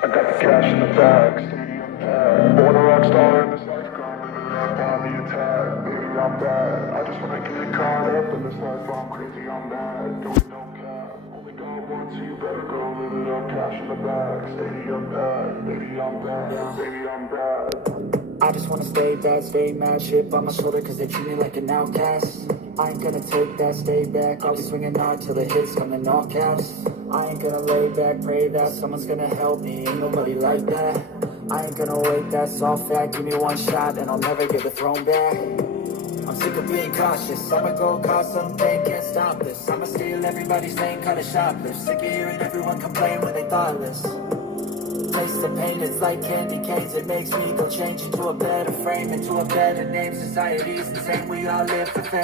I got the cash in the bag, stadium packed. Born a rock star in this life, gone living up on the attack. Baby, I'm bad. I just wanna get caught up in this life. I'm crazy, I'm mad. Doing no cap. Only got one, so you better go live it up. Cash in the bag, stadium packed. Baby, I'm bad. Baby, I'm bad. I just wanna stay bad, stay mad. Chip on my shoulder cause they treat me like an outcast. I ain't gonna take that, stay back. I'll be swinging hard till the hits come in all caps. I ain't gonna lay back, pray that someone's gonna help me. Ain't nobody like that. I ain't gonna wait, that's all fact. Give me one shot and I'll never get the throne back. I'm sick of being cautious. I'ma go cause something, can't stop this. I'ma steal everybody's name, cut a shoplift. Sick of hearing everyone complain when they thoughtless. Taste the pain, it's like candy canes. It makes me go change into a better frame, into a better name. Society's insane, we all live for fame.